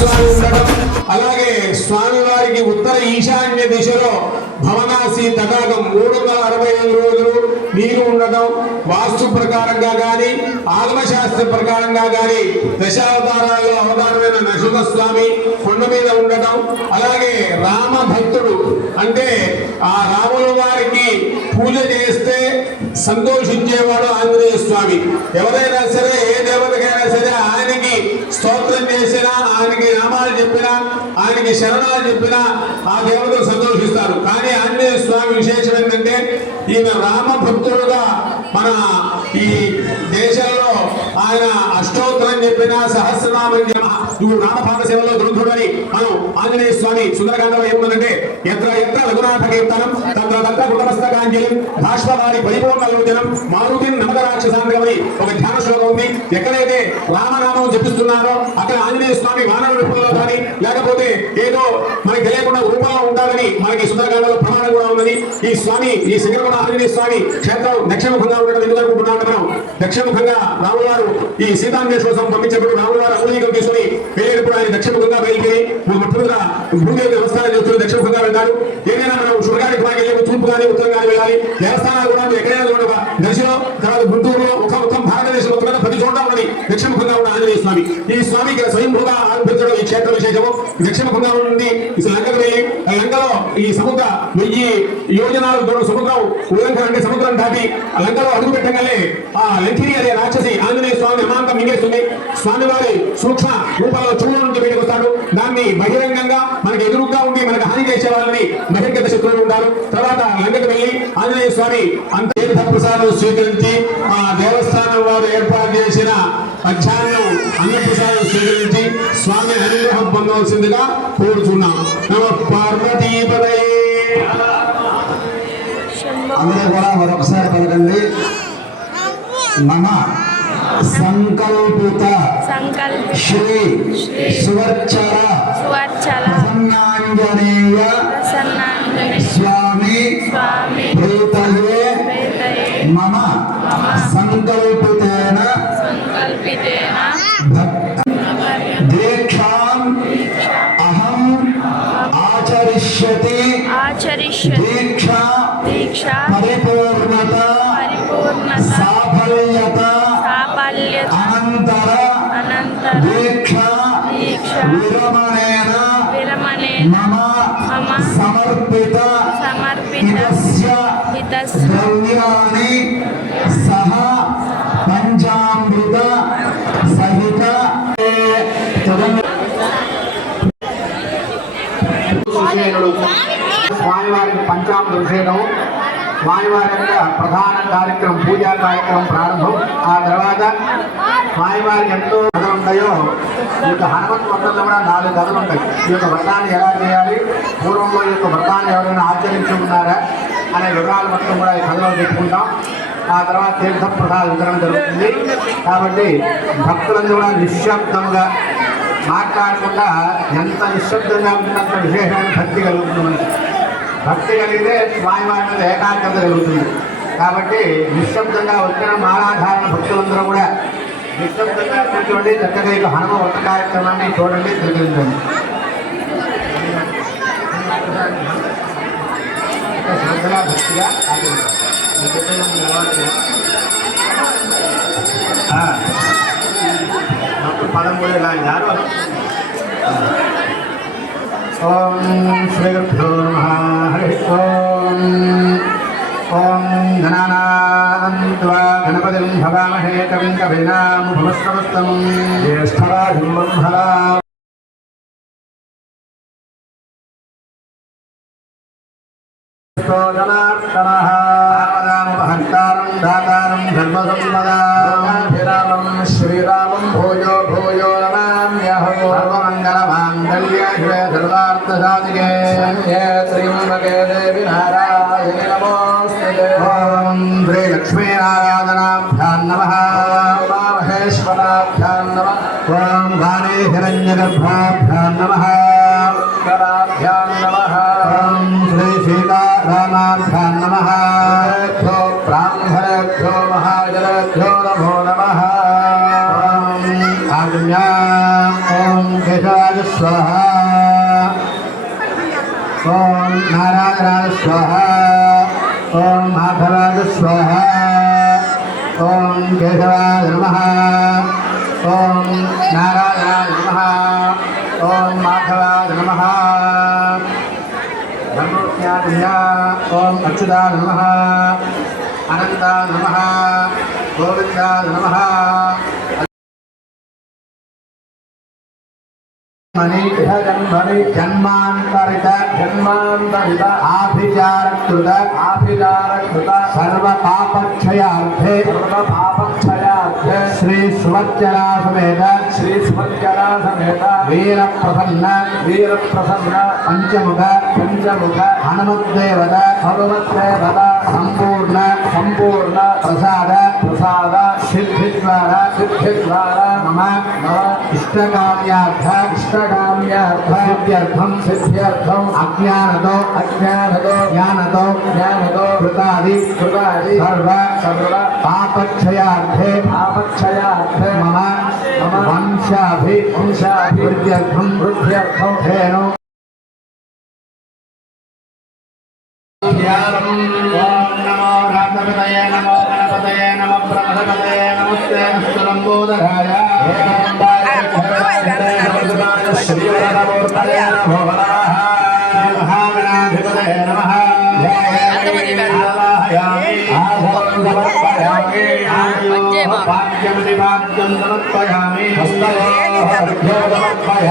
స్వామి ఉండటం, అలాగే స్వామివారికి ఉత్తర ఈశాన్య దిశలో భవనాసి తటాకం 365 రోజులు నీరు ఉండటం, వాస్తు ప్రకారంగా కానీ ఆగమశాస్త్ర ప్రకారంగా కానీ దశావతారాల్లో అవతారమైన నరసింహ స్వామి కొండ మీద ఉండటం, అలాగే రామ భక్తుడు అంటే ఆ రాముల వారికి పూజ చేస్తే సంతోషించేవాడు ఆంజనేయ స్వామి. ఎవరైనా సరే ఏ దేవతకైనా సరే ఆయనకి స్తోత్రం చేసినా, ఆయనకి నామాలు చెప్పినా, ఆయనకి శరణాలు చెప్పినా ఆ దేవతలు సంతోషిస్తారు. కానీ ఆంజనేయ స్వామి విశేషం ఏంటంటే ఈయన రామ భక్తుడుగా మన ఈ దేశంలో ఆయన అష్టోత్తరం చెప్పిన సహస్రనామం నువ్వు రామపాద సేవలో దొరుకుతుందని మనం ఆంజనేయ స్వామి సుందరకాండలో ఏముందంటే ఎత్ర ఎత్ర రఘునాథ కీర్తనం తత్ర తత్ర కుటమస్తకాంజలి భాష్పవారి పరిపూర్ణలోచనం మారుతి నమకరాక్షసాంతకమని ఒక ధ్యాన శ్లోకం ఉంది. ఎక్కడైతే రామనామం జపిస్తున్నారో అక్కడ ఆంజనేయ స్వామి మానవ రూపంలో కానీ లేకపోతే ఏదో మనకి తెలియకుండా రూపంలో ఉండాలని మనకి సుందరకాండలో ప్రమాణం కూడా ఉందని ఈ స్వామి ఈ శిఖరమున ఆంజనేయ స్వామి క్షేత్రం దక్షిణముఖంగా ఉండడం ఎందుకు అనుకుంటున్నాం మనం? దక్షిణముఖంగా రాముల వారు ఈ సీతాన్వేష కోసం పంపించినప్పుడు రాముల వారు అమూలికం తీసుకుని వెళ్ళేటప్పుడు ఆయన దక్షిణముఖంగా బయలుదేరి మొట్టమొదటిగా భూదేవి నమస్కారం చేస్తూ దక్షిణముఖంగా వెళ్తాడు. ఏదైనా మనం శుభకార్యకి వెళ్ళి తూర్పు కానీ ఉత్తరం కానీ వెళ్ళాలి. దేవస్థానాలు కూడా ఎక్కడైనా చూడగా దర్శనం తర్వాత గుంటూరులో మొత్తం భారతదేశం మొత్తం ప్రతి చోట ఉన్నది దక్షిణముఖంగా ఉన్న ఆంజనేయ స్వామి. ఈ స్వామికి స్వయంభూగా ఆరంభించడం ఈ క్షేత్ర విశేషము. దక్షిణముఖంగా ఉండి లంకకు వెళ్ళి లంకలో ఈ సముద్ర 1000 యోజనాలు సముద్రం ఉల్లంఘన అంటే సముద్రం దాటి లంకలో అడుగు పెట్టగానే ఆ లంకిని అనే రాక్షసి ఆంజనేయ స్వామి అమాంతం మింగేస్తుంది. స్వామివారి సూక్ష్మ రూపంలో చూడ నుంచి బయటకు వస్తాడు. దాన్ని బహిరంగంగా మనకి ఎదురుగా ఉండి మనకు హాని చేసే వాళ్ళని బహిర్గత శత్రువులు ఉంటారు. తర్వాత లంకకు వెళ్ళి ఆంజనేయ స్వామి అంత తీర్థ ప్రసాదం స్వీకరించి ఆ దేవస్థానం వారు ఏర్పాటు చేసిన మధ్యాహ్నం అన్నప్రసాదం స్వీకరించి స్వామి అనుగ్రహం పొందవలసిందిగా కోరుచున్నాం. నమః పార్వతీపతయే. అందరూ కూడా మరొకసారి పలకండి. మమ సంకల్పిత శ్రీ సువర్చల ప్రసన్నాంజనేయ స్వామి ప్రీతయే మమ సంకల్పితేన దీక్షాం అహం ఆచరిష్యతి దీక్షా పరిపూర్ణత సాఫల్యత అనంతర దీక్షా విరమణేన మమ సమర్పిత ద్రవ్యాన్ని సహ పంచామృత సహిత స్వామివారికి పంచామృత అభిషేకం, స్వామివారి యొక్క ప్రధాన కార్యక్రమం పూజా కార్యక్రమం ప్రారంభం. ఆ తర్వాత స్వామివారికి ఎంతో కథలు ఉంటాయో ఈ యొక్క హనుమంత్ వ్రతంలో కూడా 4 కథలు ఉంటాయి. ఈ యొక్క వ్రతాన్ని ఎలా చేయాలి, పూర్వంలో ఈ యొక్క వ్రతాన్ని ఎవరైనా ఆచరించి ఉన్నారా అనే వివరాలు మొత్తం కూడా ఈ కథలో చెప్పుకుంటాం. ఆ తర్వాత తీర్థ ప్రసాద వితరణ జరుగుతుంది. కాబట్టి భక్తులందరూ కూడా నిశ్శబ్దంగా మాట్లాడకుండా ఎంత నిశ్శబ్దంగా ఉంటున్నంత విశేషమైన భక్తి కలుగుతుంది. మనకి భక్తి కలిగితే స్వామివారి మీద ఏకాగ్రత కలుగుతుంది. కాబట్టి నిశ్శబ్దంగా వచ్చిన మాలాధారణ భక్తులందరూ కూడా నిశ్శబ్దంగా కూర్చోండి. చక్కగా ఇక హనుమ వ్రత కార్యక్రమాన్ని చూడండి, తిరిగించండి. శ్రద్ధగా భక్తిగా పదం కూడా ఇలా యారు. ఓం శ్రీ గురుభ్యో నమః. హరి ఓం. ఓం గణానాం త్వా గణపతిం భవామహే కవిం కవీనాముపమశ్రవస్తమం జ్యేష్ఠరాజం బ్రహ్మణా జనార్దనః ఆపదాముపహర్తారం దాతారం ధర్మసంపదాభిరామం శ్రీరామం భూయో భూయో నమామ్యహం. సర్వమంగళమాంగళ్యే శివే సర్వార్థసాధికే త్ర్యంబకే దేవి నారాయణి నమోస్తుతే. ఓం శ్రీ లక్ష్మీనారాయణాభ్యాం నమః. ఉమామహేశ్వరాభ్యాం నమః. ఓం వాణీ హిరణ్యగర్భాభ్యాం నమః. కరాభ్యాం నమః. ఓం శ్రీ సీతారామాభ్యాం నమః. బ్రాహ్మణేభ్యో మహాజనేభ్యో నమో నమః. ఆజ్ఞా ఓం కేశవాయ స్వాహ ఓం నారాయణాయ స్వాహ ఓం మాధవాయ స్వాహ ఓం కేశవాయ నమః ఓం నారాయణాయ నమః ఓం మాధవాయ నమః బ్రహ్మజ్ఞాయ ఓం అచ్యుతాయ నమః అనంతాయ నమః గోవిందాయ నమః జన్మని జన్మాంతరిత ఆభిచారకృత సర్వ పాపక్షయార్థే శ్రీ సువర్చనా సమేత వీర ప్రసన్న పంచముఖ హనుమద్దేవత సంపూర్ణ ప్రసాద సిద్ధిద్వారా మమ ఇష్టకామ్యార్థ సిద్ధ్యర్థం అజ్ఞానతో జ్ఞానతో కృతాది సర్వ పాపక్షయార్థే మమ వంశాభివృద్ధ్యర్థం హేను ఓం నమో రామపతయే నమో గణపతయే నమో బ్రహ్మపతయే నమస్తే లంబోదరాయ శ్రీవరమూర్తయే నమో మహాగణాధిపతయే నమః పాద్యం సమర్పయామి దేవాయ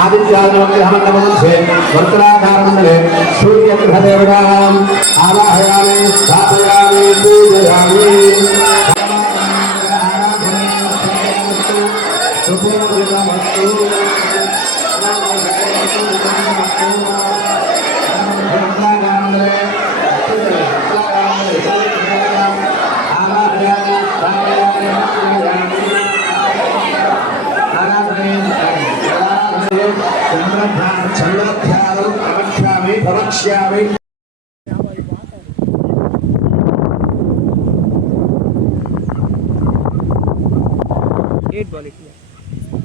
ఆదిత్యాదమగ్రహమండలే సూర్యగ్రహదేవతాం ఆవాహయామి స్థాపయామి పూజయామి ప్రవక్ష్యామి एट बॉल